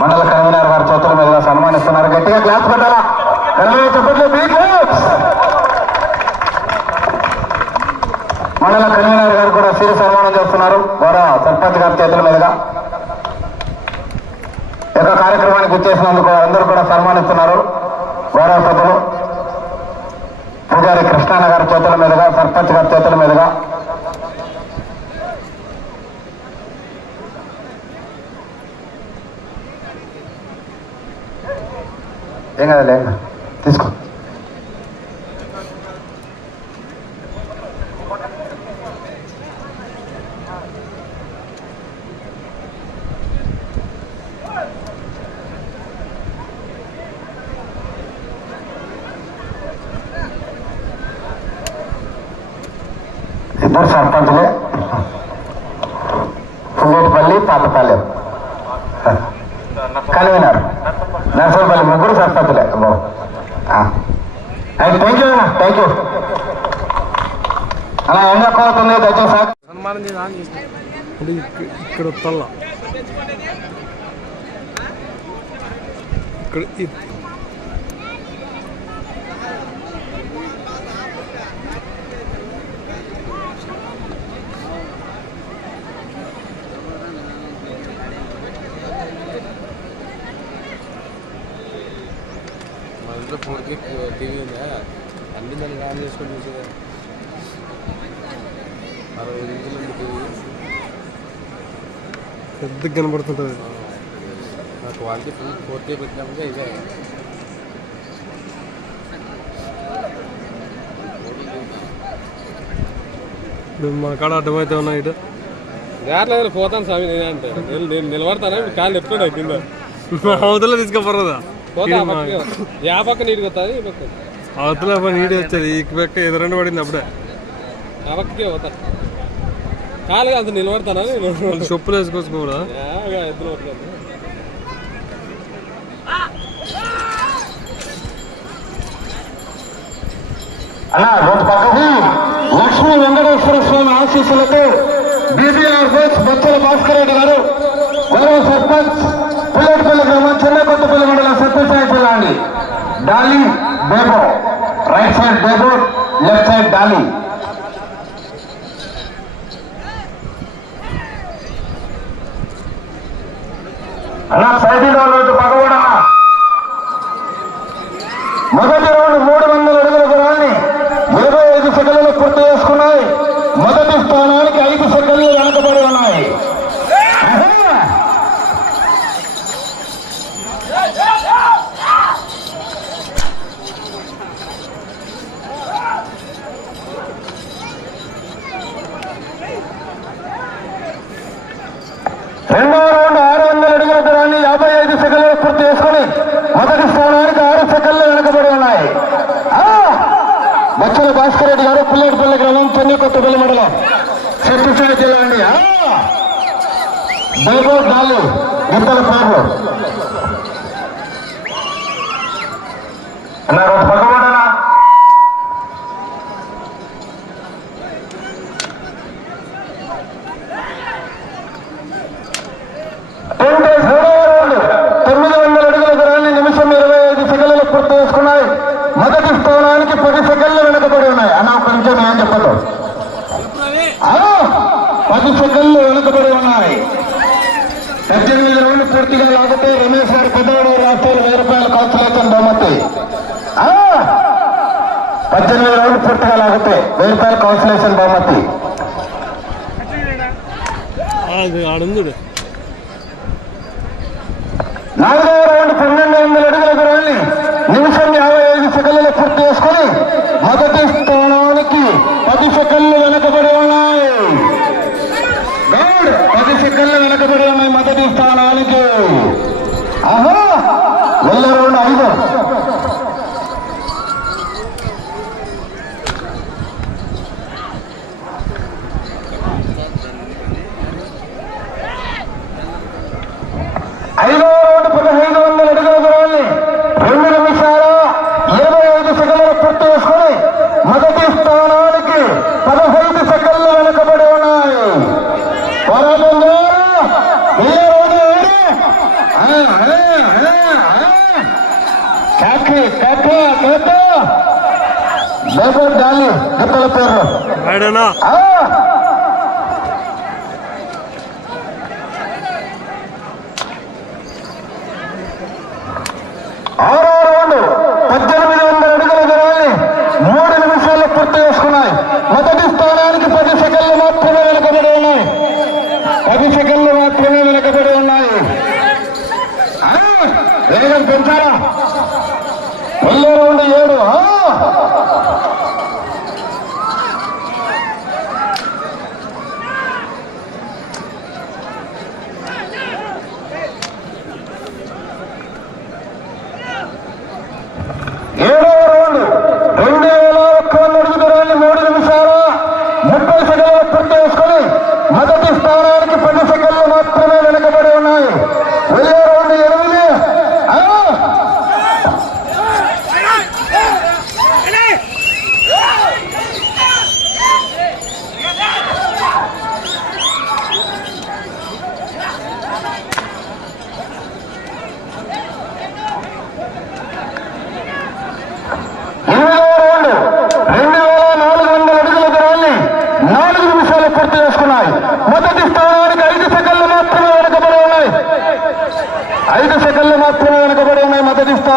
మండల కన్వీనర్ గారి చేతుల మీదుగా సన్మానిస్తున్నారు. గట్టిగా క్లాస్ పెట్టాలా? కన్వీనర్ చెప్పట్లు మండల కన్వీనర్ గారు కూడా సిరి సన్మానం చేస్తున్నారు. వారు సర్పంచ్ గారి చేతుల మీదుగా. ఈ యొక్క కార్యక్రమానికి ఇచ్చేసినందుకు అందరూ కూడా సన్మానిస్తున్నారు. గౌరవ సభ్యులు. పూజారి కృష్ణాన్న గారి చేతుల మీదుగా సర్పంచ్ గారి చేతుల మీదుగా. ఏం కదలే ఏం కాదు. తీసుకో ఇద్దరు సర్పంచులే పుల్లెటిపల్లి పాతపాలెం కన్వీనర్ నర్సంపల్లి ముగ్గురు సర్పంచులే బాబు థ్యాంక్ యూ థ్యాంక్ యూ అలా ఏం ఎక్కువ అవుతుంది దయచేసి సార్. సన్మానం చేసి ఆన్ చేసిన ఇక్కడ ఇక్కడ పెద్దగా కనబడుతుంటుంది. క్వాలిటీ ఫుల్ ఫోర్ కే పెట్టినాక ఇదే. ఇప్పుడు మన కాడ అడ్డమైతే ఉన్నాయి ఇటు. దాంట్లో పోతాను స్వామి నేనే అంటే నేను నిలబడతాను కాళ్ళు ఎప్పుడు కింద. అవతల తీసుకుపోరదా. యా పక్క నీటికి వస్తుంది ఈ పక్క. అవతల నీడే వచ్చేది ఈ పక్క ఎదురండి పడింది అప్పుడే. ఆ పక్కకే పోతా. కాలు అంత నిలబడతానా నేను? చెప్పులు వేసుకోవచ్చు ఎద్దులు పక్కకి లక్ష్మీ వెంకటేశ్వర స్వామి ఆశీస్సులతో బీబీఆర్ బోస్ బొచ్చల భాస్కర్ రెడ్డి గారు గౌరవ సర్పంచ్ పుల్లటిపల్లి గ్రామం చెన్నకొత్తపల్లి మండలం సత్యసాయి జిల్లా అండి Dolly Bebo. Right side Bebo left side Dolly. Bachchala Bhaskar Reddy గారు పుల్లేటిపల్లి గ్రామం చెన్నై కొత్తపల్లి మండలం. సత్యసాయి జిల్లా అండి. ఆ! బేబో గాలి గింతల పేర్లు అన్నారు పగబడనా రెండు మూడవ రౌండ్ తొమ్మిది వందల అడుగుల దూరాన్ని నిమిషం ఇరవై ఐదు సెకండ్లు పూర్తి చేసుకున్నాయి మొదటి స్థానానికి పది సెకండ్లు వెనకబడి ఉన్నాయి అన్న ఒక నిమిషం ఏం చెప్పదు ఆ, పది సెకండ్లు వెనుకబడి ఉన్నాయి పద్దెనిమిది రౌండ్లు పూర్తిగా లాగితే రమేష్ గారు పెద్దవాడు రాష్ట్రాలు వెయ్యి రూపాయల కాన్సులేషన్ బహుమతి ఆ, పూర్తిగా లాగితే వెయ్యి రూపాయల కాన్సులేషన్ బహుమతి నాలుగవ రౌండ్ పన్నెండు వందల అడుగుల దూరాన్ని నిమిషం యాభై ఐదు సెకండ్లు పూర్తి చేసుకుని మొదటి స్థానానికి పది సెకండ్లు వెనకబడి ఉన్నాయి. గౌడ్ పది సెకండ్లు వెనకబడి ఉన్నాయి మొదటి స్థానానికి. ఆహా! వెళ్ళ రౌండ్ ఐదో. ಕಾಕ್ರಿ ಕಾಕ್ರಿ ನೇತು ನೇತು ಡಾಲಿ ಗಿತ್ತಲ ಪೇರು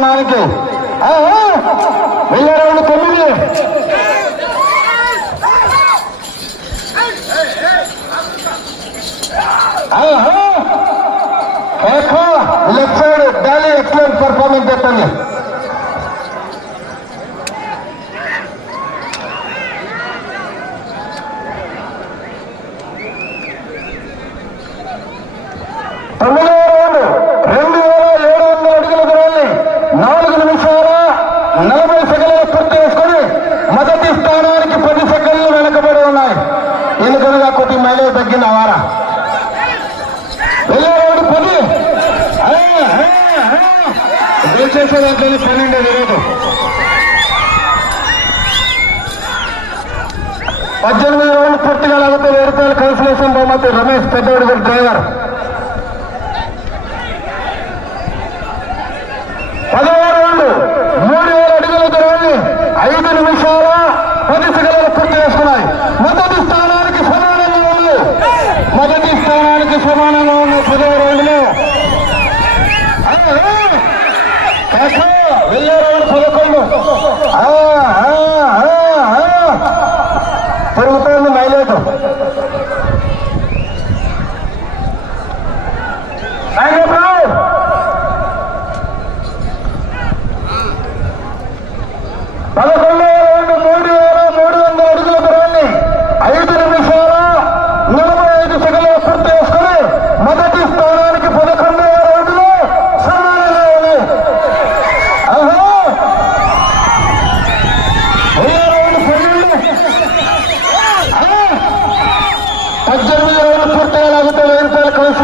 त एक्सर्ड पर जेके వెనుకలుగా కొద్ది మైలే తగ్గిన వారా. వెళ్ళేవాడు పది. దయచేసే దాంట్లో పన్నెండు ఈరోజు పద్దెనిమిది రోజులు పూర్తిగా లేకపోతే ఏడుపాయలు కన్సలేషన్ బహుమతి రమేష్ పెద్దోడు డ్రైవర్. పదవ పదకొండు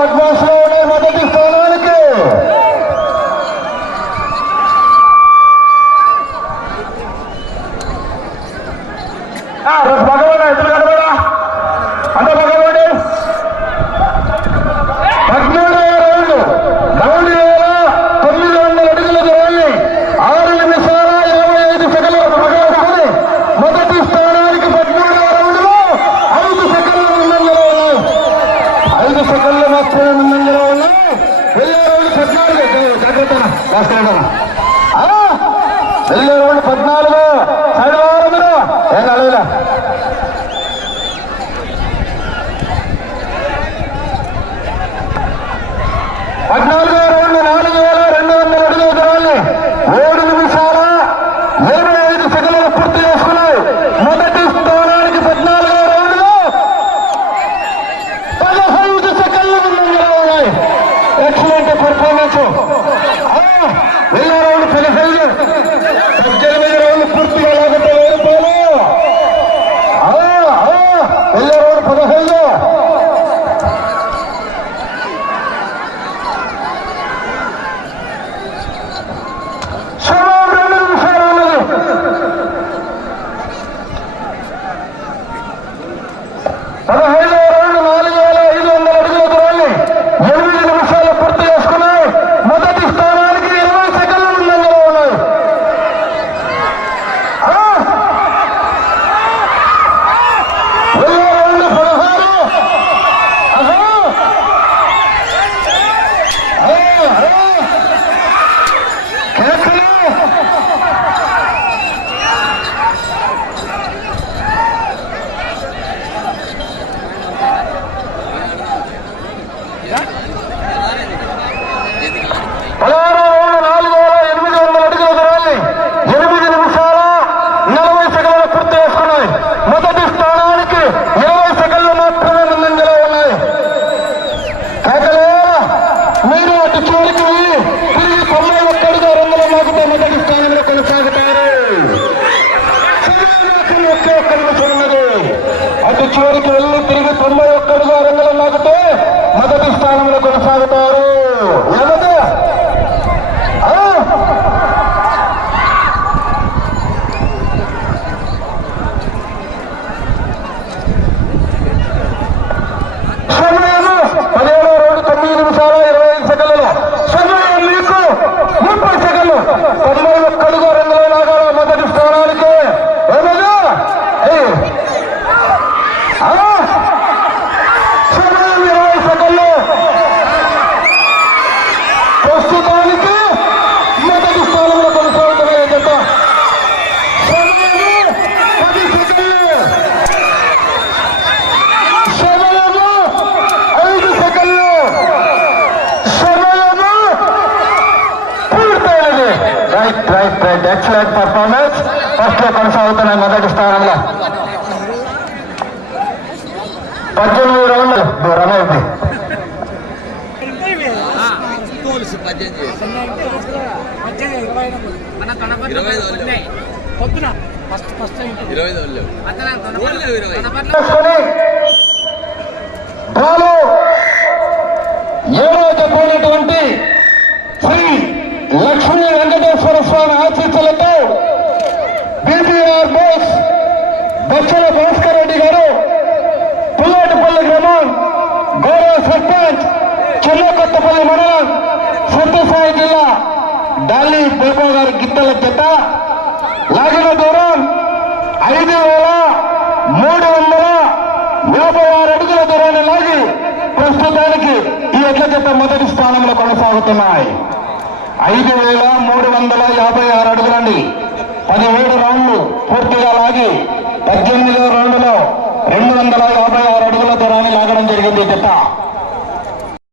I'm not you. పదహారు వేల నాలుగు వేల ఎనిమిది వందల అడుగుల ఎనిమిది నిమిషాల నలభై సెకండ్లు పూర్తి మొదటి స్థానానికి ఇరవై సెకండ్లు మాత్రమే ముందంజలో ఉన్నాయి కాకలేదా మీరు అటు చివరికి తిరిగి తొంభై ఒక్క అడుగు రెండు మాకుతో మొదటి స్థానంలో కొనసాగుతారు ఒకే ఒక్క నిమిషం అటు చివరికి వెళ్ళి తిరిగి తొంభై ఒక్క అడుగు రెండు మాకుతో మొదటి స్థానంలో కొనసాగుతారు ఏమదా ఆ? సమయము పదిహేడు రెండు తొమ్మిది నిమిషాలు ఇరవై ఐదు సెకండ్లలో సమయం మీకు ముప్పై సెకండ్లు తొంభై ఒక్కడుగా రెండు వేల నాగాల మొదటి స్థానానికి ఏమగా ఏయ్. ఆ? సమయం ఇరవై సెకండ్లు ప్రస్తుతానికి మొదటి స్థానంలో కొనసాగుతున్నాయి జత సమయము పది సెకండ్లు సమయము ఐదు సెకండ్లు సమయము పూర్తయినది right right right excellent performance ఫస్ట్లో కొనసాగుతున్నాయి మొదటి స్థానంలో. పద్దెనిమిది రౌండ్లు. దూరం అయింది. పొద్దున ఫస్ట్ ఫస్ట్ ఇరవై ఐదు వాళ్ళు ఇరవై చేసుకొని డ్రాలో ఏడవ చెప్పినటువంటి శ్రీ లక్ష్మీ వెంకటేశ్వర స్వామి ఆశీస్సులతో బీపీఆర్ బోస్ బొచ్చల భాస్కర్ రెడ్డి గారు పుల్లాటిపల్లి గ్రామం గౌరవ సర్పంచ్ చిన్నకొత్తపల్లి మండలం సత్యసాయి జిల్లా డాలి బాబా గారి గిత్తల లాగిన దూరం ఐదు వేల మూడు వందల యాభై ఆరు అడుగుల దూరాన్ని లాగి ప్రస్తుతానికి ఈ ఎడ్ల జత మొదటి స్థానంలో కొనసాగుతున్నాయి. ఐదు వేల మూడు వందల యాభై ఆరు అడుగులండి. పదిహేడు రౌండ్లు పూర్తిగా లాగి పద్దెనిమిదో రౌండ్లో రెండు వందల యాభై ఆరు అడుగుల దూరాన్ని లాగడం జరిగింది ఈ జత